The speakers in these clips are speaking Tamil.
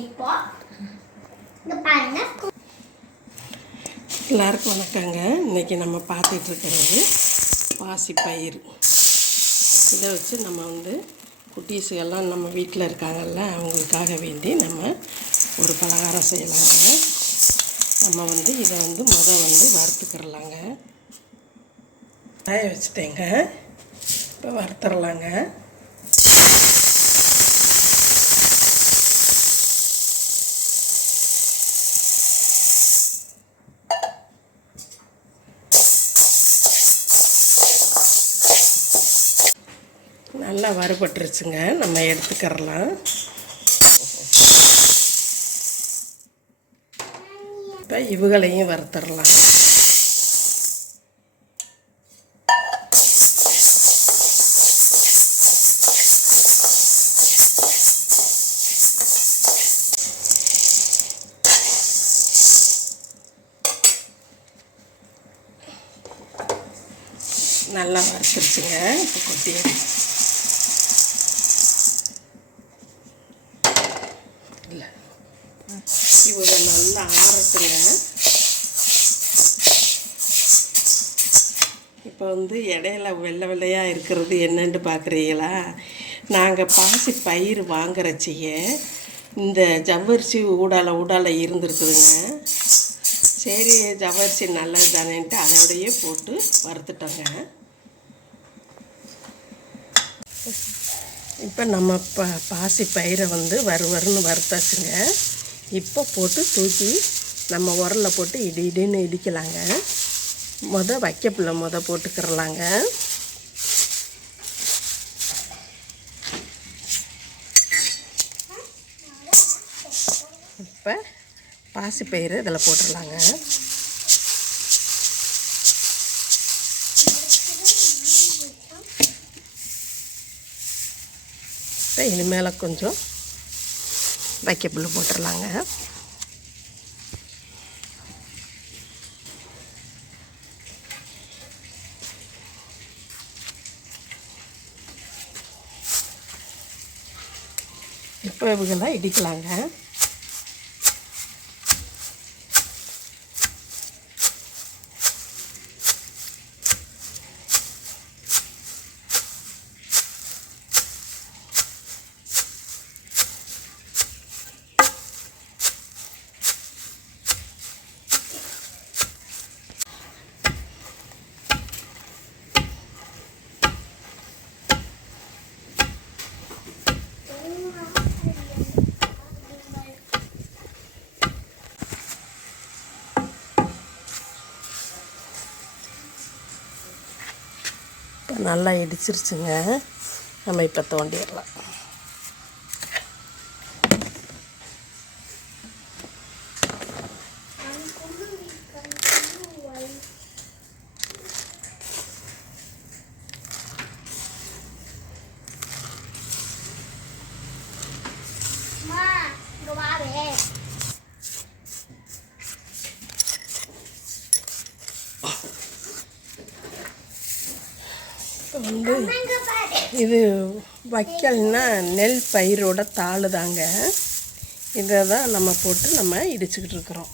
இப்போ எல்லாருக்கும் வணக்கங்க. இன்றைக்கி நம்ம பார்த்துட்டு இருக்கிறது பயிர் இதை வச்சு நம்ம வந்து குட்டீஸுகள்லாம் நம்ம வீட்டில் இருக்காங்கல்ல அவங்களுக்காக வேண்டி நம்ம ஒரு பலகாரம் செய்யலாங்க. நம்ம வந்து இதை வந்து முதல் வந்து வறுத்துக்கிறலாங்க. காய வச்சுட்டேங்க. இப்போ வறுத்துடலாங்க நல்லா வறுபட்டுருச்சுங்க. நம்ம எடுத்துக்கிறலாம். இப்போ இவுகளையும் வறுத்துடலாம் நல்லா வறுத்துருச்சுங்க. இப்போ கொட்டி வந்து இடையில வெள்ளை வெள்ளையாக இருக்கிறது என்னன்னு பார்க்குறீங்களா? நாங்கள் பாசி பயிர் வாங்குறச்சிய இந்த ஜவ்வரிசி ஊடால ஊடால இருந்துருக்குதுங்க. சரி ஜவ்வரிசி நல்லது தானேன்ட்டு அதோடையே போட்டு வறுத்துட்டோங்க. இப்போ நம்ம ப பாசி பயிரை வந்து வறு வறுன்னு வறுத்தாச்சுங்க. இப்போ போட்டு தூக்கி நம்ம உரலில் போட்டு இடி இடின்னு இடிக்கலாங்க. முத வைக்கப்பில்ல முத போட்டுக்கிறலாங்க. இப்போ பாசிப்பயிறு இதில் போட்டுடலாங்க இனிமேல் கொஞ்சம் வைக்கப்புல் போட்டுடலாங்க இப்போ இவங்கெல்லாம் இடிக்கலாங்க. நல்லா இடிச்சிருச்சுங்க. நம்ம இப்போ தோண்டிடலாம். வந்து இது வைக்கல்னா நெல் பயிரோட தாள் தாங்க இதை தான் நம்ம போட்டு நம்ம இடிச்சுக்கிட்டு இருக்கிறோம்.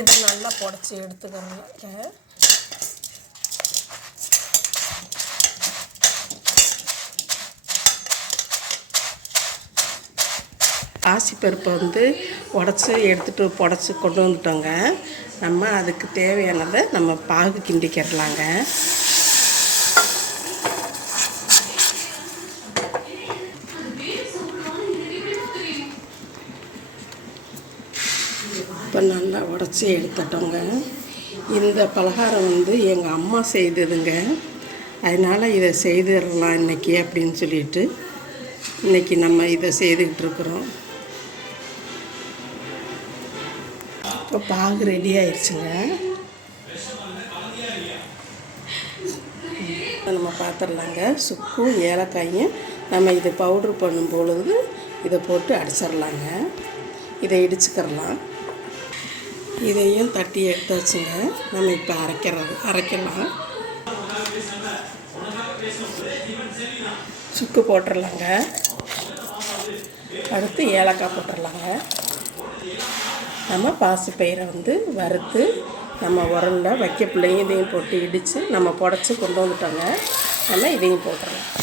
இதை நல்லா புடச்சி எடுத்துக்கிறோங்க பாசிப்பருப்பை வந்து உடச்சி எடுத்துகிட்டு புடச்சி கொண்டு வந்துட்டோங்க. நம்ம அதுக்கு தேவையானதை நம்ம பாகு கிண்டிக்கிறலாங்க இப்போ நல்லா உடச்சி எடுத்துட்டோங்க. இந்த பலகாரம் வந்து எங்கள் அம்மா செய்ததுங்க. அதனால் இதை செய்திடலாம் இன்னைக்கு அப்படின்னு சொல்லிட்டு இன்னைக்கு நம்ம இதை செய்துக்கிட்டு இருக்கிறோம். இப்போ பாகு ரெடி ஆயிடுச்சுங்க இப்போ நம்ம பார்த்துடலாங்க சுக்கும் ஏலக்காயும் நம்ம இதை பவுட்ரு பண்ணும் பொழுது இதை போட்டு அடிச்சிடலாங்க. இதை இடிச்சுக்கிறலாம். இதையும் தட்டி எடுத்தாச்சுங்க நம்ம இப்போ அரைக்கிறது அரைக்கலாம். சுக்கு போட்டுடலாங்க அடுத்து ஏலக்காய் போட்டுடலாங்க நம்ம பாசிப்பயிரை வந்து வறுத்து நம்ம உரல்ல வைக்க பிள்ளைங்க இதையும் போட்டு இடித்து நம்ம புடச்சி கொண்டு வந்துட்டோங்க. நம்ம இதையும் போட்டுடலாம்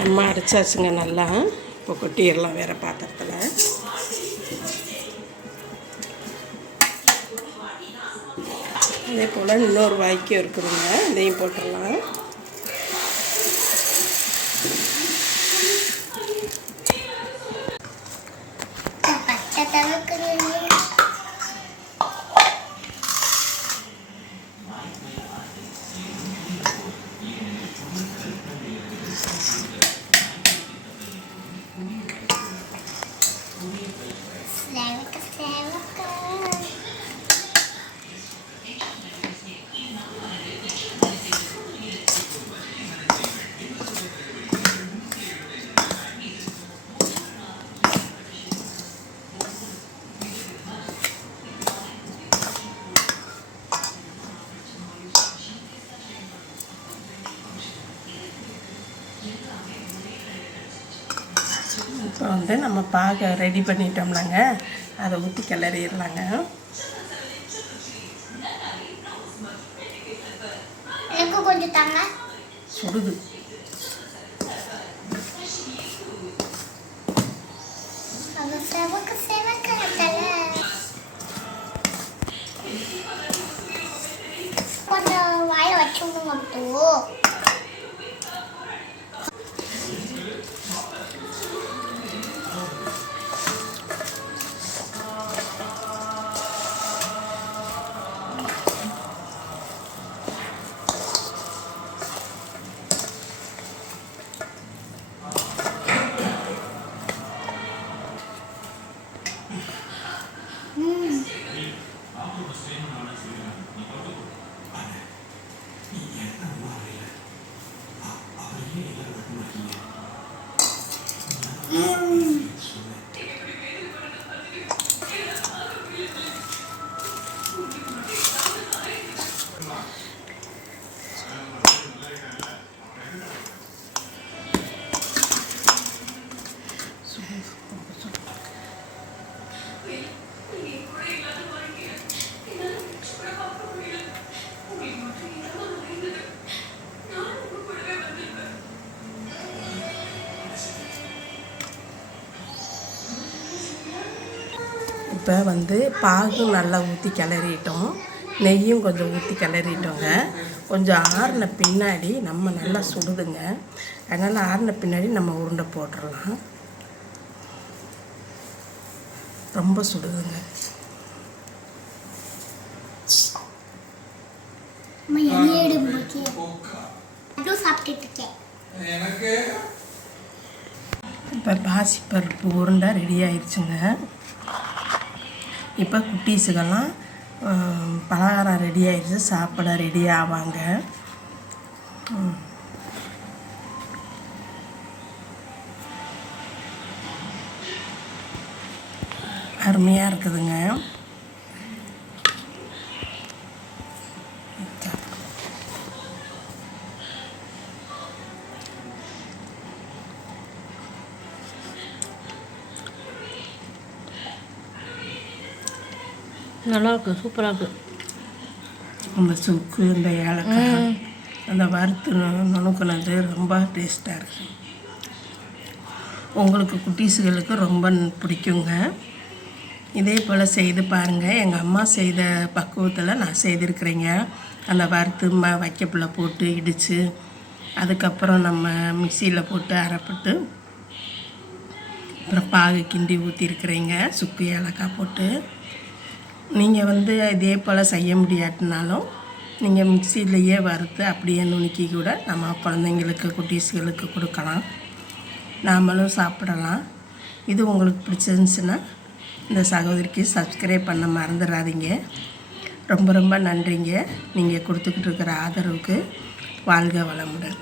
நம்ம அடைச்சாச்சுங்க நல்லா. இப்போ கொட்டிடலாம் வேறு பாத்திரத்தில். அதே போல் இன்னொரு வாய்க்கும் இருக்குதுங்க. இதையும் போட்டுடலாம். பச்சை தவிர்க்குது இப்போ வந்து நம்ம பாகை ரெடி பண்ணிட்டோம்னாங்க அதை ஊற்றி கிளறிடலாங்க. எனக்கு கொஞ்சம் தாங்க. சுடுது. Hum. இப்போ வந்து பாகு நல்லா ஊற்றி கிளறிட்டோம். நெய்யும் கொஞ்சம் ஊற்றி கிளறிட்டோங்க. கொஞ்சம் ஆறின பின்னாடி நம்ம நல்லா சுடுதுங்க. அதனால் ஆறின பின்னாடி நம்ம உருண்டை போட்டுடலாம். ரொம்ப சுடுதுங்க. இப்போ பாசிப்பருப்பு உருண்டை ரெடி ஆயிடுச்சுங்க இப்போ குட்டீஸுக்கெல்லாம் பலகாரம் ரெடி ஆயிடுச்சு சாப்பிட ரெடி ஆவாங்க. அருமையாக இருக்குதுங்க. நல்லா இருக்கு சூப்பராக இருக்கு இந்த சுக்கு இந்த ஏலக்காய் அந்த வறுத்து நுணுக்குனது ரொம்ப டேஸ்ட்டாக இருக்கு. உங்களுக்கு குட்டீஸுகளுக்கு ரொம்ப பிடிக்குங்க. இதே போல் செய்து பாருங்கள் எங்கள் அம்மா செய்த பக்குவத்தில் நான் செய்திருக்கிறேங்க. அந்த வறுத்து ம வைக்கப்புல போட்டு இடித்து அதுக்கப்புறம் நம்ம மிக்சியில் போட்டு அரைப்பட்டு அப்புறம் பாகு கிண்டி ஊற்றிருக்கிறேங்க சுக்கு ஏலக்காய் போட்டு. நீங்கள் வந்து இதே போல் செய்ய முடியாட்டினாலும் நீங்கள் மிக்சியிலையே வறுத்து அப்படியே நுணுக்கி கூட நம்ம குழந்தைங்களுக்கு குட்டீஸ்களுக்கு கொடுக்கலாம். நாமளும் சாப்பிடலாம். இது உங்களுக்கு பிடிச்சிருந்துச்சுன்னா இந்த சகோதரிக்கு சப்ஸ்கிரைப் பண்ண மறந்துடாதீங்க. ரொம்ப ரொம்ப நன்றிங்க. நீங்கள் கொடுத்துக்கிட்டு இருக்கிற ஆதரவுக்கு வாழ்க வளமுடன்.